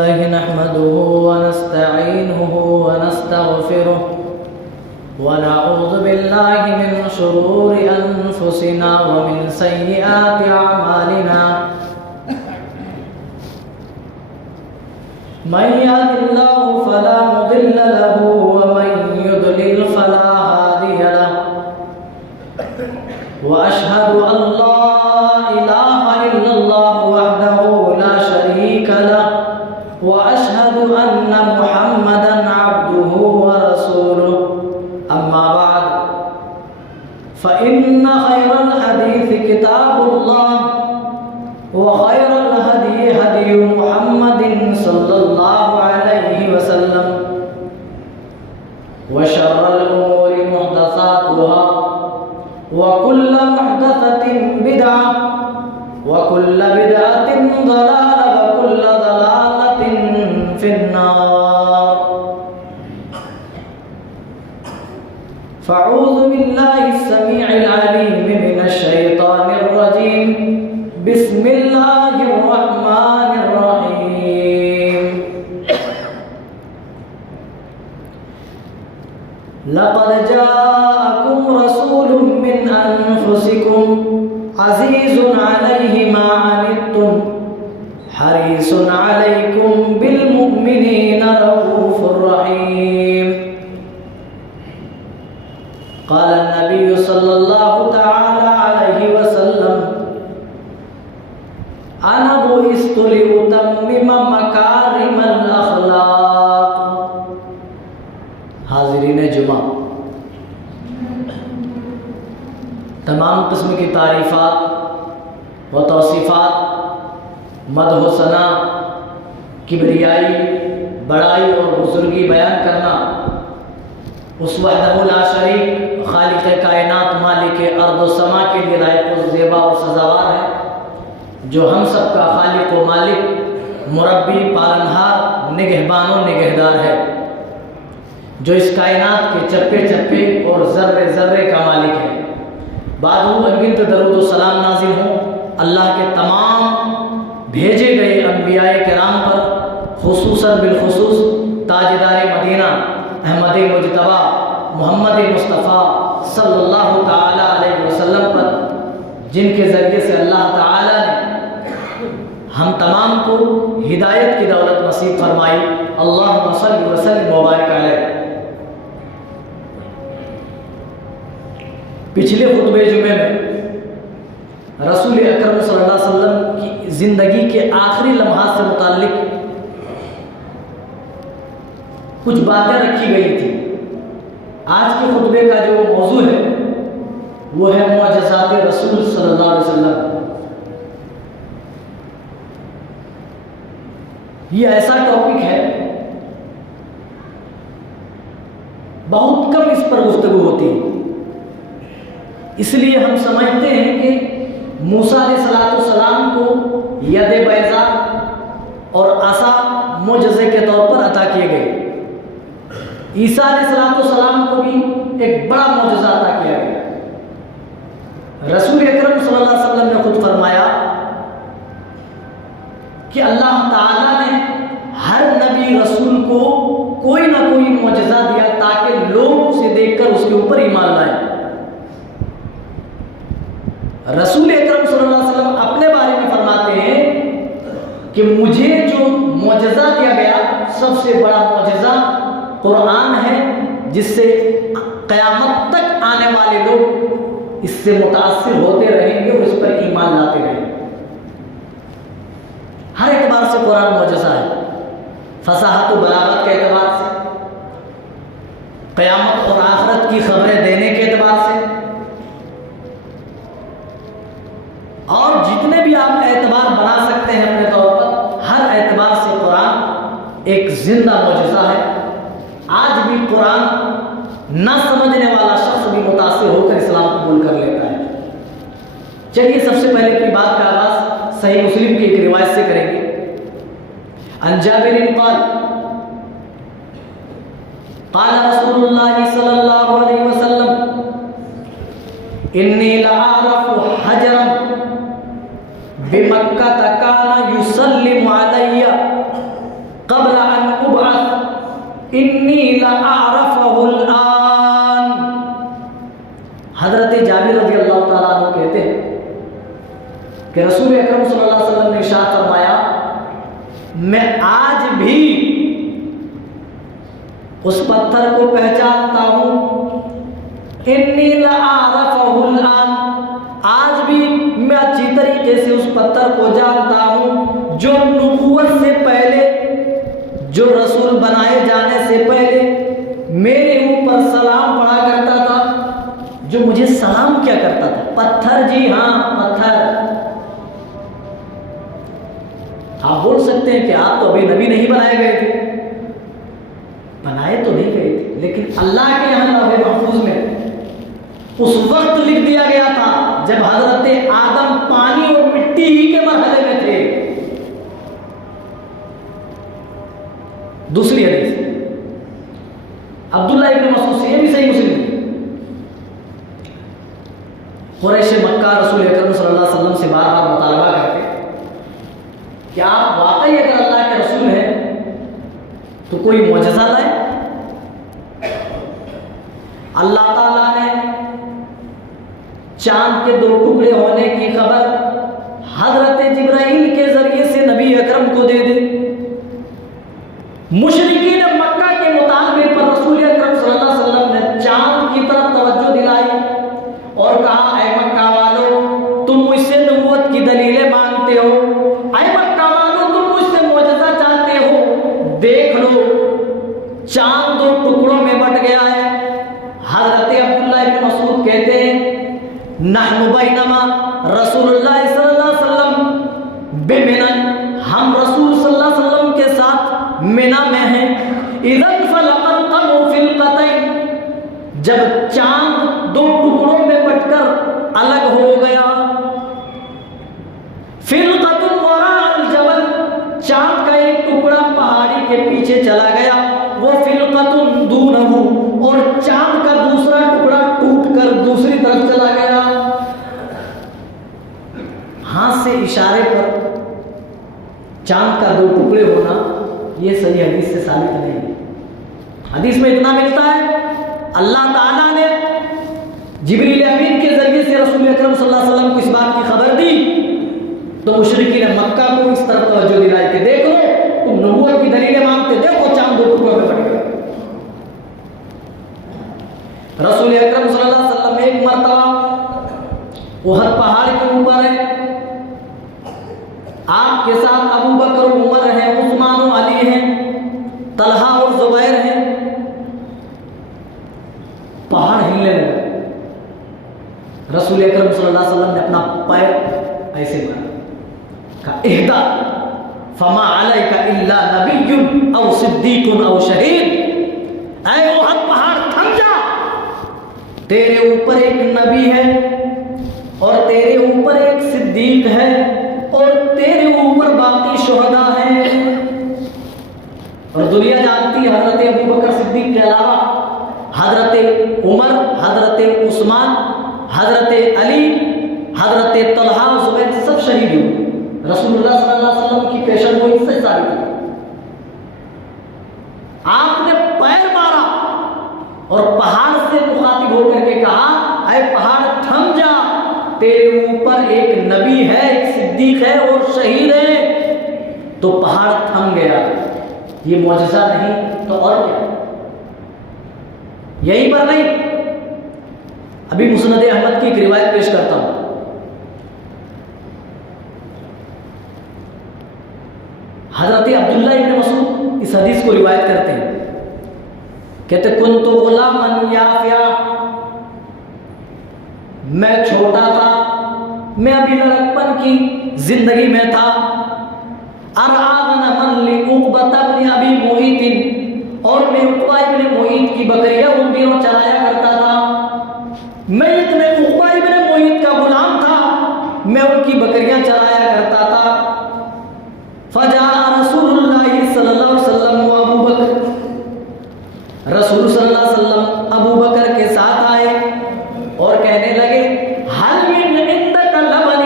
الله نحمده ونستعينه ونستغفره ونعوذ بالله من شرور أنفسنا ومن سيئات أعمالنا من يهد الله فلا مضل له ومن يضلل فلا هادي له وأشهد أن لا إله إلا الله وحده لا شريك له وأشهد أن محمدًا عبده ورسوله أما بعد فإن خير الحديث كتاب الله وخير الهدي هدي محمد صلى الله عليه وسلم وشر الأمور محدثاتها وكل محدثة بدعة وكل بدعة ضلالة وكل ضلالة في النار فأعوذ بالله السميع العليم من الشيطان الرجيم بسم الله الرحمن الرحيم لقد جاءكم رسول من أنفسكم عزيز عليه ما عنتم حريص عليكم بالمؤمنين رؤوف رحيم قال النبي صلى الله تعالى عليه وسلم أنا بعثت لأتمم مكارم الأخلاق. حاضرین جمعہ، تمام قسم کی تعریفات و توصیفات، مدح و ثنا، کبریائی، بڑائی اور بزرگی بیان کرنا اس وحدہ لا شریک خالق کائنات مالک ارض و سما کے لیے لائق و زیبا اور سزاوار ہے، جو ہم سب کا خالق و مالک، مربی، پالنہار، نگہبان و نگہدار ہے، جو اس کائنات کے چپے چپے اور ذرے ذرے کا مالک ہے۔ بعد انگنت درود و سلام نازل ہوں اللہ کے تمام بھیجے گئے انبیاء کرام پر، خصوصاً بالخصوص تاجدار مدینہ احمد مجتبی محمد مصطفیٰ صلی اللہ تعالی علیہ وسلم پر، جن کے ذریعے سے اللہ تعالی نے ہم تمام کو ہدایت کی دولت نصیب فرمائی۔ اللہم صلی وسلم وبارک علیہ۔ پچھلے خطبہ جمعے میں رسول اکرم صلی اللہ علیہ وسلم کی زندگی کے آخری لمحات سے متعلق کچھ باتیں رکھی گئی تھی۔ آج کے خطبے کا جو موضوع ہے وہ ہے معجزات رسول صلی اللہ علیہ وسلم۔ یہ ایسا ٹاپک ہے، بہت کم اس پر گفتگو ہوتی ہے، اس لیے ہم سمجھتے ہیں کہ موسیٰ علیہ السلام کو ید بیضا اور عصا معجزے کے طور پر عطا کیے گئے، عیسیٰ علیہ السلام کو بھی ایک بڑا معجزہ عطا کیا گیا۔ رسول اکرم صلی اللہ علیہ وسلم نے خود فرمایا کہ اللہ تعالیٰ نے ہر نبی رسول کو کوئی نہ کوئی معجزہ دیا تاکہ لوگ اسے دیکھ کر اس کے اوپر ایمان لائیں۔ رسول اکرم صلی اللہ علیہ وسلم اپنے بارے میں فرماتے ہیں کہ مجھے جو معجزہ دیا گیا سب سے بڑا معجزہ قرآن ہے، جس سے قیامت تک آنے والے لوگ اس سے متاثر ہوتے رہیں گے اور اس پر ایمان لاتے رہیں گے۔ ہر اعتبار سے قرآن معجزہ ہے، فصاحت و بلاغت کے اعتبار سے، قیامت اور آخرت کی خبریں دینے کے اعتبار سے، اور جتنے بھی آپ اعتبار بنا سکتے ہیں اپنے طور پر، ہر اعتبار سے قرآن ایک زندہ معجزہ ہے۔ آج بھی قرآن نہ سمجھنے والا شخص بھی متاثر ہو کر اسلام قبول کر لیتا ہے۔ چلیے سب سے پہلے اپنی بات کا آغاز صحیح مسلم کی ایک روایت سے کریں گے۔ عن جابر قال قال رسول اللہ صلی اللہ علیہ وسلم انی لأعرف حجرا بمکہ کان یسلم علی انی لأعرفہ الآن۔ حضرت جابر رضی اللہ تعالیٰ عنہ کہتے ہیں کہ رسول اکرم صلی اللہ علیہ وسلم نے ارشاد فرمایا میں آج بھی اس پتھر کو پہچانتا ہوں، انی لأعرفہ الآن، آج بھی میں اچھی طریقے سے اس پتھر کو جانتا ہوں جو نبوت سے پہلے، جو رسول بنائے جانے سے پہلے میرے اوپر سلام پڑھا کرتا تھا، جو مجھے سلام کیا کرتا تھا۔ پتھر، جی ہاں پتھر۔ آپ بول سکتے ہیں کہ آپ تو ابھی نبی نہیں بنائے گئے تھے، بنائے تو نہیں گئے تھے، لیکن اللہ کے یہاں لوح محفوظ میں اس وقت لکھ دیا گیا تھا جب حضرت آدم پانی اور مٹی ہی کے مرحلے میں تھے۔ دوسری حدیث عبداللہ ابن مسعود سے، یہ بھی صحیح مسلم ہے، قریش مکہ رسول اکرم صلی اللہ علیہ وسلم سے بار بار مطالبہ کرتے کہ آپ واقعی اگر اللہ کے رسول ہیں تو کوئی معجزہ لائے۔ اللہ تعالیٰ نے چاند کے 2 ٹکڑے ہونے کی خبر حضرت جبرائیل کے ذریعے سے نبی اکرم کو دے دی۔ مشرکین مکہ کے مطالبے پر رسول اکرم صلی اللہ علیہ وسلم نے چاند کی طرف توجہ دلائی اور کہا اے مکہ والو تم مجھ سے نبوت کی دلیلیں مانگتے ہو، اے مکہ والو تم مجھ سے معجزہ چاہتے ہو، دیکھ لو چاند 2 ٹکڑوں میں بٹ گیا ہے۔ حضرت عبداللہ ابن مسعود کہتے ہیں نحن بینما رسول اللہ صلی اللہ علیہ وسلم بمنن، ہم رسول صلی اللہ علیہ وسلم کے ساتھ منا میں ہیں، اذن فلق القمر فی القتین، جب چاند 2 ٹکڑوں میں بٹ کر الگ ہو گیا، فی القتن وراء الجبل، چاند کا ایک ٹکڑا پہاڑی کے پیچھے چلا گیا، وہ فی القتن دونہ، اور چاند کا دوسرا ٹکڑا ٹوٹ کر دوسری طرف چلا گیا۔ ہاتھ سے اشارے پر چاند کا 2 ٹکڑے ہونا یہ صحیح حدیث سے ثابت نہیں ہے۔ حدیث میں اتنا ملتا ہے اللہ تعالیٰ نے جبریل امین کے ذریعے سے رسول اکرم صلی اللہ علیہ وسلم کو اس بات کی خبر دی تو مشرکین مکہ کو اس طرف توجہ دلائی کہ دیکھو تم نبوت کی دلیلیں مانگتے، دیکھو چاند 2 ٹکڑوں میں بٹ گیا۔ رسول اکرم صلی اللہ علیہ وسلم ایک مرتبہ احد پہاڑ کے اوپر ہے، آپ کے ساتھ ابو بکر و عمر ہیں، عثمان و علی ہیں، طلحہ اور زبیر ہیں، پہاڑ ہلنے لگا۔ رسول اکرم صلی اللہ علیہ وسلم نے اپنا پیر ایسے مارا، کہا اہدا فما علیک الا نبی او صدیق او شہید، اے احد پہاڑ تھم جا، تیرے اوپر ایک نبی ہے اور تیرے اوپر ایک صدیق ہے اور تیرے اوپر باقی شہداء ہیں۔ اور دنیا جانتی ہے حضرت ابو بکر صدیق کے علاوہ حضرت عمر، حضرت عثمان، حضرت علی، حضرت طلحہ و زبیر سب شہید ہوئے۔ رسول اللہ صلی اللہ علیہ وسلم کی پیشن گوئی سے ثابت ہے۔ آپ نے پیر مارا اور پہاڑ سے مخاطب ہو کر کے کہا اے پہاڑ تھم جا، تیرے اوپر ایک نبی ہے، ایک صدیق ہے اور شہید ہے۔ تو پہاڑ تھم گیا۔ یہ معجزہ نہیں تو اور کیا؟ یہی پر نہیں، ابھی مسند احمد کی ایک روایت پیش کرتا ہوں۔ حضرت عبداللہ ابن مسعود اس حدیث کو روایت کرتے ہیں، کہتے کنت غلاما یافیا، میں چھوٹا تھا، میں ابھی لڑکپن کی زندگی میں تھا، ارعا غنما لعقبہ بن ابی معیط، اور میں عقبہ ابن معیط کی بکریاں ان دنوں چلایا کرتا تھا، میں اتنے عقبہ ابن معیط کا غلام تھا، میں ان کی بکریاں چلایا کرتا تھا۔ فجاء رسول اللہ صلی اللہ علیہ وسلم و ابو بکر، رسول صلی اللہ علیہ وسلم ابو بکر کے ساتھ آئے اور کہنے لگے حل من عندک لبن،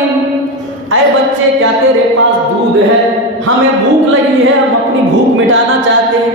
اے بچے کیا تیرے پاس دودھ ہے؟ ہمیں بھوک لگی ہے، ہم اپنی بھوک مٹانا چاہتے ہیں۔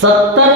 70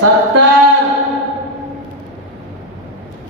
70।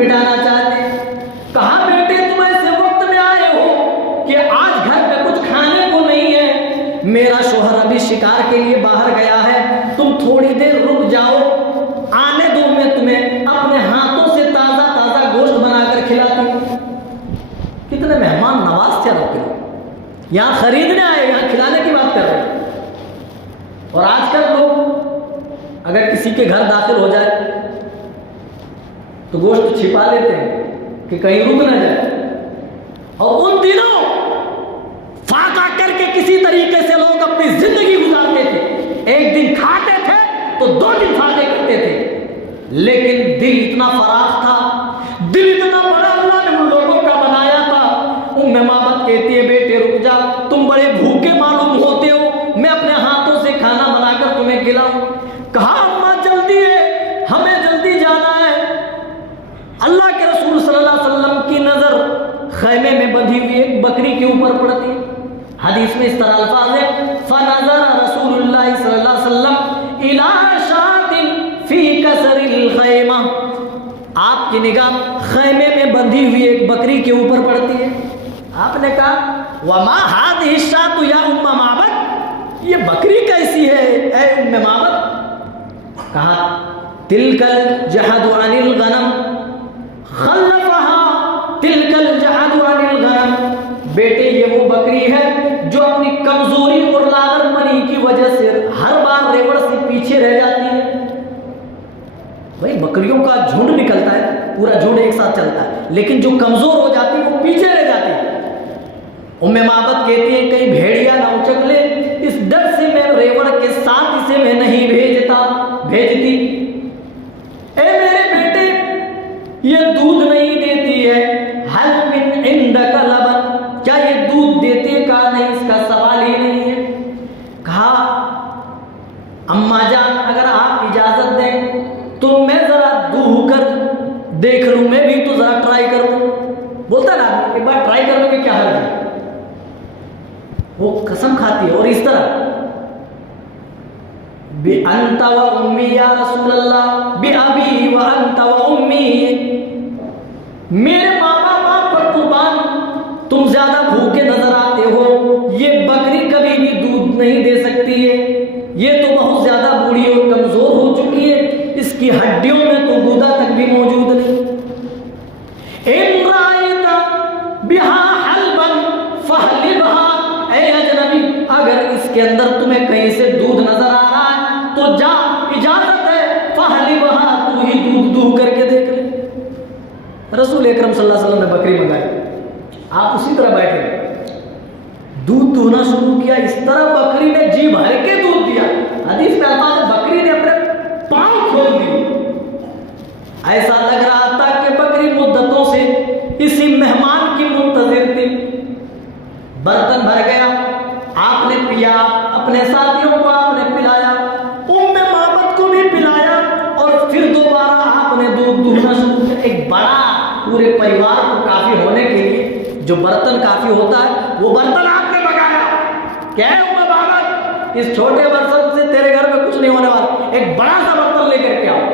مٹانا چاہتے ہیں۔ کہا بیٹے تم ایسے وقت میں آئے ہو کہ آج گھر میں کچھ کھانے کو نہیں ہے، میرا شوہر ابھی شکار کے لیے باہر گیا ہے، تم تھوڑی دیر رک جاؤ، آنے دو، میں تمہیں اپنے ہاتھوں سے تازہ تازہ گوشت بنا کر کھلاتی ہوں۔ کتنے مہمان نواز تھے آپ کے لوگ، یہاں خریدنے آئے، یہاں کھلانے کی بات کر رہے ہیں۔ اور آج کل لوگ اگر کسی کے گھر داخل ہو جائے تو گوشت چھپا لیتے ہیں کہ کہیں رک نہ جائے، اور ان دنوں فاقہ کر کے کسی طریقے سے لوگ اپنی زندگی گزارتے تھے، ایک دن کھاتے تھے تو 2 دن فاقے کرتے تھے، لیکن دل اتنا فراخ تھا، دل اتنا بڑا اللہ نے ان لوگوں کا بنایا تھا۔ مابت کہتی ہے بیٹے رک جا، تم بڑے بھوکے معلوم ہوتے ہو، میں اپنے ہاتھوں سے کھانا بنا کر تمہیں کھلاؤں۔ کہا اماں جلدی ہے، ہمیں جلدی جانا ہے۔ اللہ کے رسول صلی اللہ علیہ وسلم کی نظر خیمے میں بندھی ہوئی ایک بکری کے اوپر پڑتی ہے۔ حدیث میں اس طرح الفاظ ہے فَنَظَرَ رسول اللہ صلی اللہ علیہ وسلم إِلَىٰ شَاةٍ فِي كَسَرِ الْخَيْمَةِ، آپ کی نگاہ خیمے میں بندھی ہوئی ایک بکری کے اوپر پڑتی ہے۔ آپ نے کہا وَمَا هَٰذِهِ الشَّاةُ يَا أُمَّ مَعْبَدٍ، یہ بکری کیسی ہے اے ام معبد؟ کہا تِلْكَ الْجَحَدُ عَنِ الْغَنَمِ خَلَّفَهَا تِلْكَ الْجَحَدُ عَنِ الْغَنَمِ، بیٹے یہ وہ بکری ہے جو اپنی کمزوری اور لاغر پنی کی وجہ سے ہر بار ریوڑ سے پیچھے رہ جاتی ہے۔ بھائی بکریوں کا جھنڈ نکلتا ہے، پورا جھنڈ ایک ساتھ چلتا ہے، لیکن جو کمزور ہو جاتی ہے وہ پیچھے رہ جاتی ہے۔ ام معبد کہتی ہے کہیں بھیڑیا نہ اچک لے، اس ڈر سے میں ریوڑ کے ساتھ اسے میں نہیں بھیجتی۔ اے میرے بیٹے یہ دودھ نہیں دیتی ہے، حل من عندک لبن، کیا یہ دودھ دیتی ہے؟ کہا نہیں، اس کا سوال ہی نہیں ہے۔ کہا اماں جان اگر آپ اجازت دیں تو میں ذرا دوہ کر دیکھ لوں، میں بھی تو ذرا ٹرائی کروں۔ بولتا نا ایک بار ٹرائی کرنے کے کیا حرج ہے، وہ قسم کھاتی ہے اور اس طرح بِأَنْتَ وَأُمِّي یا رسول اللہ، بِأَبِي وَأَنْتَ وَأُمِّي، میرے ماں باپ پر قربان تم زیادہ بھوکے نظر آتے ہو، یہ بکری کبھی بھی دودھ نہیں دے سکتی ہے، یہ تو بہت زیادہ بوڑھی اور کمزور ہو چکی ہے، اس کی ہڈیوں میں تو گودا تک بھی موجود نہیں۔ اِن رَأَيْتَ بِهَا حَلْبًا فَاحْلِبْهَا، اے اجنبی اگر اس کے اندر تمہیں کہیں سے دودھ نظر آ رہا ہے تو جا، اجازت ہے، فَاحْلِبْهَا، تو ہی دودھ دو کر کے دیکھ لے۔ رسول اکرم صلی اللہ علیہ وسلم نے بکری منگائی، آپ اسی طرح بیٹھے، دودھ دوہنا شروع کیا، اس طرح بکری نے جی بھر کے دودھ دیا۔ حدیث میں الفاظ ہے بکری نے اپنے پاؤں کھول دی، ایسا لگ رہا تھا کہ بکری مدتوں سے اسی مہمان کی منتظر تھی۔ برتن بھر گیا، آپ نے پیا، اپنے ساتھیوں کو آپ نے پلایا، ام معبد کو بھی پلایا، اور پھر دوبارہ آپ نے دودھ دوہنا شروع کیا۔ ایک بڑا پورے پریوار کو کافی ہونے کے لیے جو برتن کافی ہوتا ہے وہ برتن آپ نے منگایا۔ کیا ہے ام معبد، اس چھوٹے برتن سے تیرے گھر میں کچھ نہیں ہونے والا، ایک بڑا سا برتن لے کر کے آؤ۔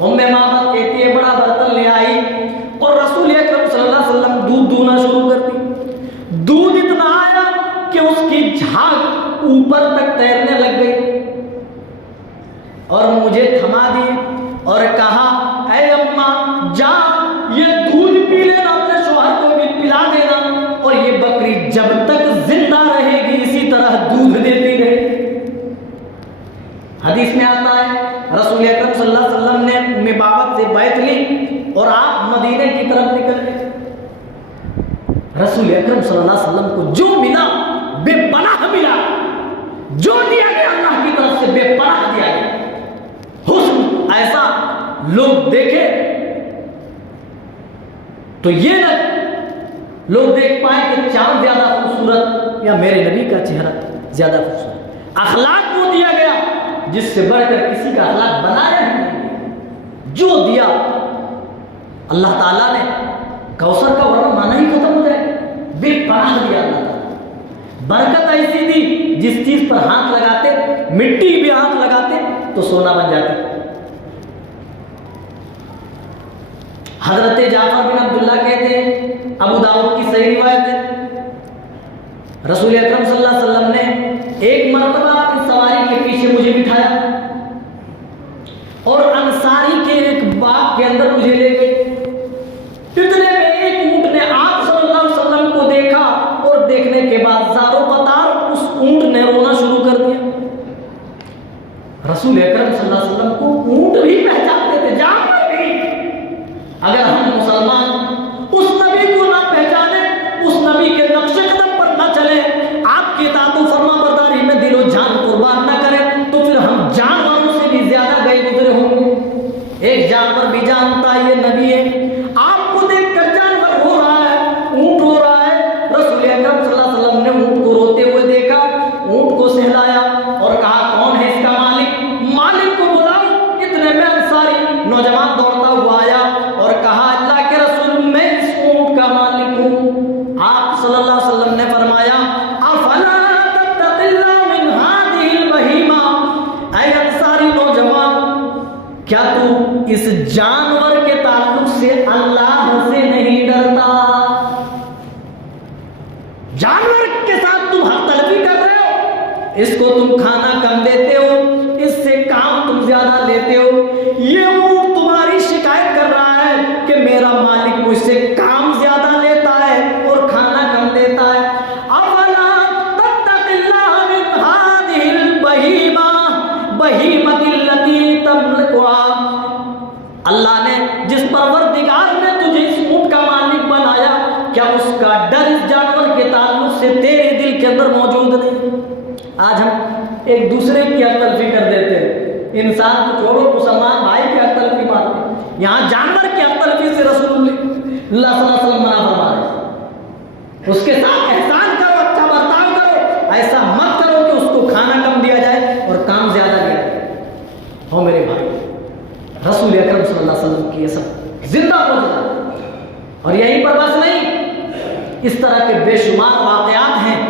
ام معبد کہتی ہے بڑا برتن لے آئی، اور رسول اکرم صلی اللہ علیہ وسلم دودھ دوہنا شروع کر دی۔ دودھ اتنا آیا کہ اس کی جھاگ اوپر تک تیرنے لگ گئی، اور مجھے تھما دی اور کہا اے اماں جا یہ دودھ پی لینا، اپنے شوہر کو بھی پلا دینا، اور یہ بکری جب تک زندہ رہے گی اسی طرح دودھ دیتی رہے۔ حدیث میں آتا ہے رسول اکرم صلی اللہ علیہ وسلم نے ام معبد سے بیعت لی اور آپ مدینے کی طرف نکل گئے۔ رسول اکرم صلی اللہ علیہ وسلم کو جو ملا بے پناہ ملا، جو دیا گیا اللہ کی طرف سے بے پناہ دیا گیا۔ حسن ایسا لوگ دیکھے تو یہ نہ لوگ دیکھ پائیں کہ چاند زیادہ خوبصورت یا میرے نبی کا چہرہ زیادہ خوبصورت۔ اخلاق وہ دیا گیا جس سے بڑھ کر کسی کا اخلاق بنایا نہیں، جو دیا اللہ تعالیٰ نے، کوثر کا ورنہ مانا ہی ختم ہو جائے، بے پناہ دیا اللہ تعالیٰ۔ برکت ایسی دی جس چیز پر ہاتھ لگاتے، مٹی بھی ہاتھ لگاتے تو سونا بن جاتی۔ حضرت جعفر بن عبداللہ کہتے ہیں، ابو داؤد کی صحیح روایت ہے، رسول اکرم صلی اللہ علیہ وسلم نے ایک مرتبہ اپنی سواری کے پیچھے مجھے بٹھایا اور انصاری کے ایک باغ کے اندر مجھے لے گئے۔ اتنے میں ایک اونٹ نے آپ صلی اللہ علیہ وسلم کو دیکھا اور دیکھنے کے بعد زاروں قطار اس اونٹ نے رونا شروع کر دیا۔ رسول اکرم صلی اللہ علیہ وسلم کو اونٹ بھی پہچانتے تھے، جانور بھی۔ اگر ہم مسلمان اس نبی کو نہ پہچانے، اس نبی کے نقش قدم پر نہ چلے، آپ کی اطاعت و فرما برداری میں دل و جان قربان نہ کریں، تو پھر ہم جانوروں سے بھی زیادہ گئے گزرے ہوں گے۔ ایک جانور بھی جانتا ہے یہ نبی ہے، آپ کو دیکھ کر جانور رو رہا ہے، اونٹ رو رہا ہے۔ رسول اکرم صلی اللہ علیہ وسلم نے اونٹ کو روتے ہوئے دیکھا، اونٹ کو سہلایا اور کہا کون ہے اس کا مالک؟ مالک کو بلاؤ۔ اتنے میں انصاری نوجوان دوڑتا ہوا آیا اور کہا اللہ کے رسول میں اس اونٹ کا مالک ہوں۔ آپ صلی اللہ علیہ وسلم نے فرمایا افلا تتقی اللہ من هذه البہیمہ، اے انصاری نوجوان، کیا تو اس جانور کے تعلق سے اللہ سے نہیں ڈرتا؟ جانور کے ساتھ تم حق تلفی کر رہے ہو، اس کو تم کھانا کم دیتے ہو، اس سے کام تم زیادہ لیتے ہو۔ یہ اونٹ تمہاری شکایت کر رہا ہے کہ میرا مالک مجھ سے کام زیادہ لیتا ہے اور کھانا کم دیتا ہے۔ افلا تتقی اللہ من هذه البہیمہ بہیمۃ التی تملکها، اللہ نے جس پروردگار نے تجھے اس اونٹ کا مالک بنایا، کیا اس کا ڈر اس جانور کے تعلق سے تیرے دل کے اندر موجود نہیں؟ آج ہم ایک دوسرے کی حق تلفی کر دیتے ہیں، انسان کو چھوڑو، مسلمان بھائی کی حق تلفی مارتے ہیں، یہاں جانور کی حق تلفی سے رسول اللہ صلی اللہ علیہ وسلم منع فرما رہے ہیں۔ اس کے ساتھ احسان کرو، اچھا برتاؤ کرو، ایسا مت کرو کہ اس کو کھانا کم دیا جائے اور کام زیادہ دیا جائے۔ ہو میرے بھائی، رسول اکرم صلی اللہ علیہ وسلم کی یہ سب زندہ موجودہ، اور یہیں پر بس نہیں، اس طرح کے بے شمار واقعات ہیں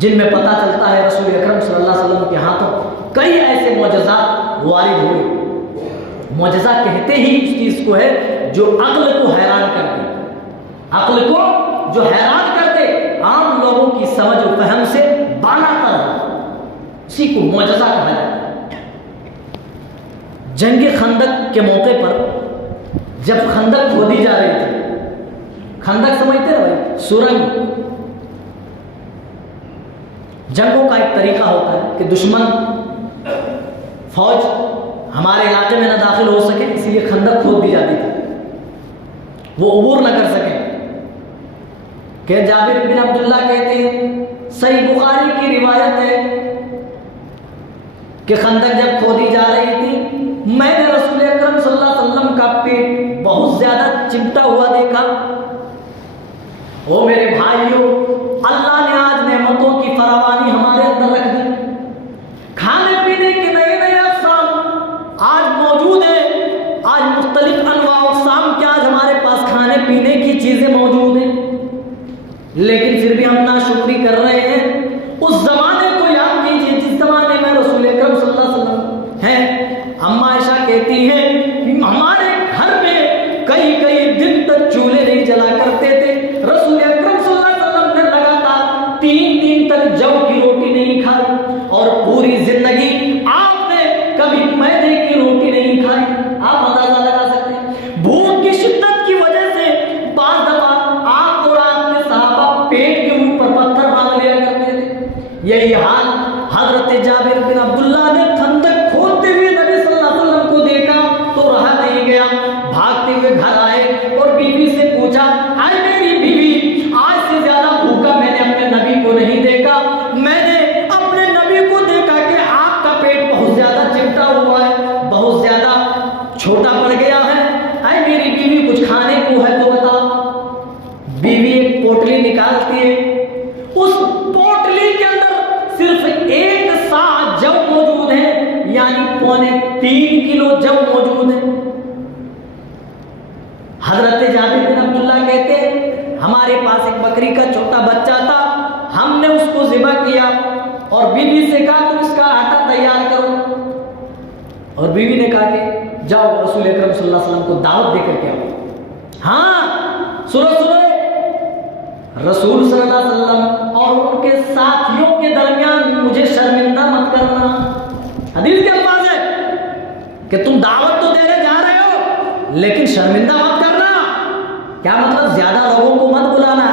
جن میں پتہ چلتا ہے رسول اکرم صلی اللہ علیہ وسلم کے ہاتھوں کئی ایسے معجزات وارد ہوئے۔ معجزہ کہتے ہی اس چیز کو ہے جو عقل کو حیران کر دے، عقل کو جو حیران کر دے، عام لوگوں کی سمجھ و فہم سے بالا تر ہو، اسی کو معجزہ کہا جاتا ہے۔ جنگ خندق کے موقع پر جب خندق کھودی جا رہی تھی، خندق سمجھتے ہیں بھائی، سرنگ، جنگوں کا ایک طریقہ ہوتا ہے کہ دشمن فوج ہمارے علاقے میں نہ داخل ہو سکے، اس لیے خندق کھود دی جاتی تھی، وہ عبور نہ کر سکے۔ کہ جابر بن عبداللہ کہتے ہیں، صحیح بخاری کی روایت ہے کہ خندق جب کھودی جا رہی تھی، میں نے رسول اکرم صلی اللہ علیہ وسلم کا پیٹ بہت زیادہ چمٹا ہوا دیکھا۔ او میرے بھائیوں، اللہ نے آج نعمتوں کی فراوانی ہمارے اندر رکھ دی، کھانے پینے کے نئے نئے اقسام آج موجود ہیں، آج مختلف انواع اقسام کے آج ہمارے پاس کھانے پینے کی چیزیں موجود ہیں، لیکن پھر بھی ہم ناشکری کر رہے ہیں۔ اس زمانے کو یاد کیجیے جس زمانے میں رسول اکرم صلی اللہ علیہ وسلم ہیں۔ اما عائشہ کہتی ہیں ہمارے گھر میں کئی کئی دن تک چولہے نہیں جلا کرتے تھے، رسول اکرم صلی اللہ علیہ وسلم نے لگاتار 3 دن تک جو کی روٹی نہیں کھائی، اور پوری زندگی آپ نے کبھی میدے کی روٹی نہیں کھائی۔ آپ اندازہ لگا سکتے ہیں بھوک کی شدت کی وجہ سے بعض دفعہ آپ اور آپ کے صحابہ پیٹ کے اوپر پتھر باندھ لیا کرتے تھے۔ یہی حال حضرت جابر بن عبداللہ نے خندق کھودتے ہوئے نبی صلی اللہ علیہ وسلم کو دیکھا تو رہا نہیں گیا، بھاگتے ہوئے گھر آئے اور بیوی سے پوچھا، اے میری بیوی، آج سے زیادہ بھوکا میں نے اپنے نبی کو نہیں دیکھا، میں نے اپنے نبی کو دیکھا کہ آپ کا پیٹ بہت زیادہ چمٹا ہوا ہے، بہت زیادہ چھوٹا پڑ گیا ہے، اے میری بیوی کچھ کھانے کو ہے تو بتا۔ بیوی ایک پوٹلی نکالتی ہے، اس پوٹلی کے اندر صرف 1 سا جو موجود ہے، یعنی 3.25 کلو جو موجود ہے۔ حضرت جابر بن عبداللہ کہتے ہیں ہمارے پاس ایک بکری کا چھوٹا بچہ تھا، ہم نے اس کو ذبح کیا اور بیوی سے کہا تم اس کا آٹا تیار کرو، اور بیوی نے کہا کہ جاؤ رسول اکرم صلی اللہ علیہ وسلم کو دعوت دے کر کے آؤ. ہاں سنو رسول صلی اللہ علیہ وسلم اور ان کے ساتھیوں کے درمیان مجھے شرمندہ مت کرنا. حدیث کے الفاظ ہے کہ تم دعوت تو دینے جا رہے ہو لیکن شرمندہ مت کرنا. کیا مطلب؟ زیادہ لوگوں کو مت بلانا.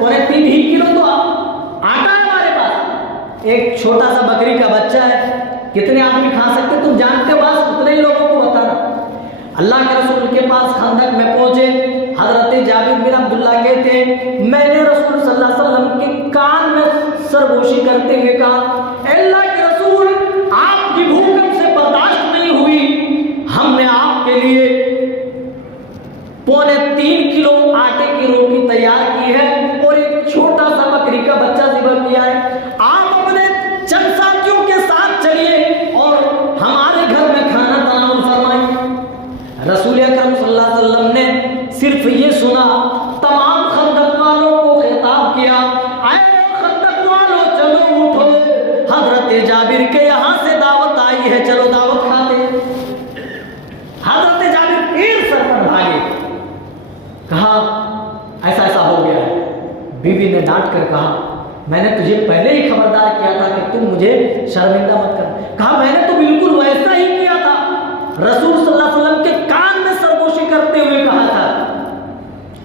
ارے 3 کلو تو آٹا ہے ہمارے پاس, ایک چھوٹا سا بکری کا بچہ ہے, کتنے آدمی کھا سکتے تم جانتے ہو, بس اتنے ہی لوگوں کو بتانا. اللہ کے رسول کے پاس خندق میں پہنچے. حضرت جابر بن عبداللہ کہتے ہیں میں نے رسول صلی اللہ علیہ وسلم کے کان میں سرگوشی کرتے ہوئے کہا اے اللہ کے رسول, آپ کی بھوک ہم سے برداشت نہیں ہوئی, ہم نے آپ کے لیے 3.25 کلو آٹے کی روٹی تیار کی ہے اور ایک چھوٹا سا بکری کا بچہ ذبح کیا ہے. آپ اپنے چند ساتھیوں کے ساتھ چلیے اور ہمارے گھر میں کھانا تناول فرمائیے. رسول اکرم صلی اللہ علیہ وسلم نے صرف یہ سنا, تمام خندق والوں کو خطاب کیا اے خندق والوں چلو اٹھو, حضرت جابر کے یہاں سے دعوت آئی ہے, چلو دعوت کھاتے. حضرت جابر پھر سر پر بھاگے, کہا ایسا ایسا ہو گیا ہے. بیوی نے ڈانٹ کر کہا میں نے تجھے پہلے ہی خبردار کیا تھا کہ تم مجھے شرمندہ مت کر. کہا میں نے تو بالکل ویسا ہی کیا تھا, رسول صلی اللہ علیہ وسلم کے کان میں سرگوشی کرتے ہوئے کہا تھا,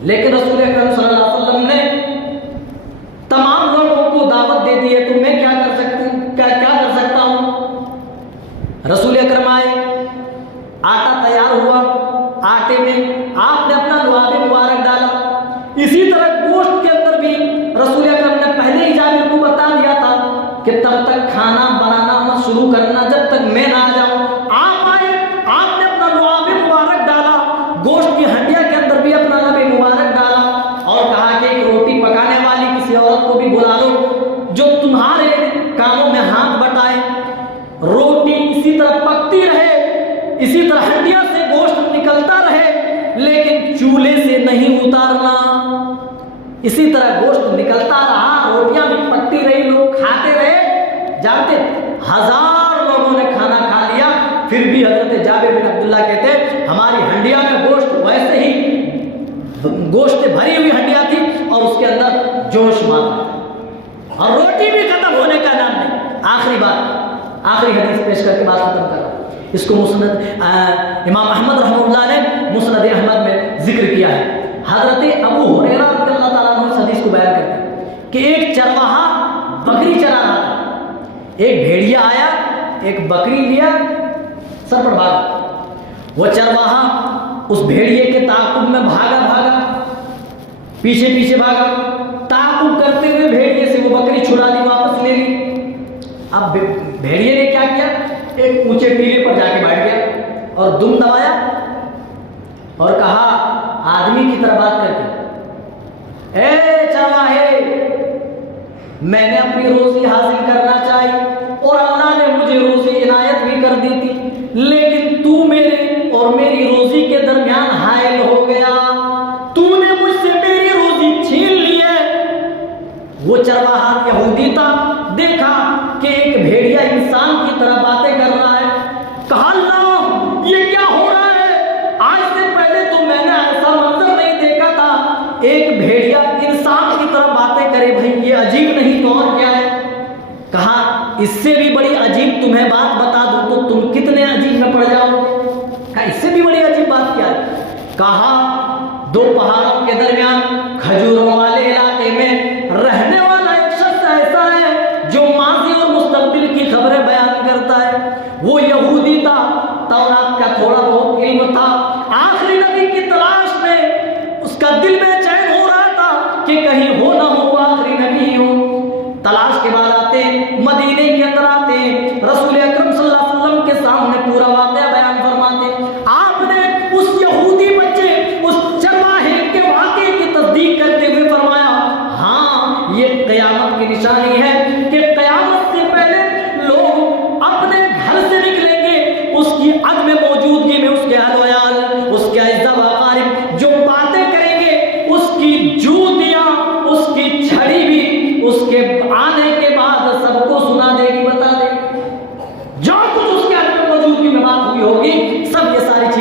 لیکن رسول اکرم صلی اللہ علیہ وسلم نے تمام لوگوں کو دعوت دے دی ہے, تو میں کیا کر سکتا ہوں. رسول اکرم آئے, آٹا تیار ہوا, آٹے میں آپ نے اپنا لعاب مبارک ڈالا. اسی طرح گوشت کے اندر بھی رسول اکرم نے پہلے ہی جابر کو بتا دیا تھا کہ تب تک کھانا بنانا مت شروع کرنا جب تک میں نہ آ جاؤں. آپ آئے, آپ نے اپنا لعاب مبارک ڈالا, گوشت کی ہڈیاں کے اندر بھی اپنا لب مبارک ڈالا اور کہا کہ ایک روٹی پکانے والی کسی عورت کو بھی بلا لو جو تمہارے کاموں میں ہاتھ بٹائے. روٹی اسی طرح پکتی رہے, اسی طرح ہڈیاں سے گوشت نکلتا رہے, لیکن چولہے سے نہیں اتارنا. اسی طرح گوشت نکلتا رہا, روٹیاں بھی پکتی رہی, لوگ کھاتے رہے. جانتے 1000 لوگوں نے کھانا کھا لیا, پھر بھی حضرت جابر بن عبداللہ کہتے ہیں ہماری ہنڈیاں میں گوشت ویسے ہی گوشت بھری ہوئی ہنڈیاں تھی اور اس کے اندر جوش مارا اور روٹی بھی ختم ہونے کا نام نہیں. آخری بات, آخری حدیث پیش کر کے بات ختم کر رہا ہوں. اس کو مسند امام احمد رحمہ اللہ نے مسند احمد میں ذکر کیا ہے. حضرت ابو ہریرہ رضی اللہ تعالیٰ عنہ اس حدیث کو بیان کرتے ہیں کہ ایک چرواہا بکری چرا رہا تھا, ایک بھیڑیا آیا, ایک بکری لیا, سر پر بھاگا. وہ چرواہا اس بھیڑیے کے تعاقب میں بھاگا, پیچھے بھاگا, تعاقب کرتے ہوئے بھیڑیے سے وہ بکری چھڑا لی, واپس لے لی. اب بھیڑیے نے کیا کیا, ایک اونچے ٹیلے پر جا کے بیٹھ گیا اور دم دبایا اور کہا آدمی کی طرح بات کر کے اے چرواہے, میں نے اپنی روزی حاصل کرنا چاہی اور اللہ نے مجھے روزی عنایت بھی کر دی تھی, لیکن تو میرے اور میری روزی کے درمیان حائل ہو گیا, تو نے مجھ سے میری روزی چھین لی ہے. وہ چرواہا یہودی تھا, دیکھا کہ ایک بھیڑیا انسان کی طرح باتیں کر رہا ہے, کہا اللہ یہ کیا ہو رہا ہے, آج سے پہلے تو میں نے ایسا منظر نہیں دیکھا تھا, ایک بھیڑیا انسان کی طرح باتیں کرے, بھائی یہ عجیب نہیں تو اور کیا ہے. کہا اس سے بھی بڑی عجیب تمہیں بات بتا دوں تو تم کتنے عجیب میں پڑ جاؤ گے. کہا اس سے بھی بڑی عجیب بات کیا ہے. کہا 2 پہاڑوں کے درمیان کھجوروں والے علاقے میں رہنے والا ایک شخص ایسا ہے جو ماضی اور مستقبل کی خبریں بیان کرتا ہے. وہ یہودی تھا, تورات کا تھوڑا بہت علم تھا, آخری نبی کی تلاش میں اس کا دل بے چین ہو رہا تھا کہ کہیں ہو نہ ہو آخری نبی ہو. تلاش کے بعد آتے, مدینے کے اندر آتے, رسول اکرم صلی اللہ علیہ وسلم کے سامنے پورا واقعہ بیان فرماتے. آپ نے اس یہودی بچے, اس چرواہے کے واقعے کی تصدیق کرتے ہوئے فرمایا ہاں یہ قیامت کی نشانی ہے کہ قیامت سے پہلے لوگ اپنے گھر سے نکلیں گے, اس کی عدم موجودگی میں اس کے اہل و عیال, اس کے اعزاء و اقارب جو باتیں کریں گے, اس کی جوتیاں, اس کی چھڑی بھی اس کے آنے کے بعد سب کو سنا دے گی, بتا دے گی. جو کچھ اس کے عدم موجودگی میں بات ہوئی ہوگی, سب یہ ساری چیزیں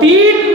3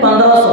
1500।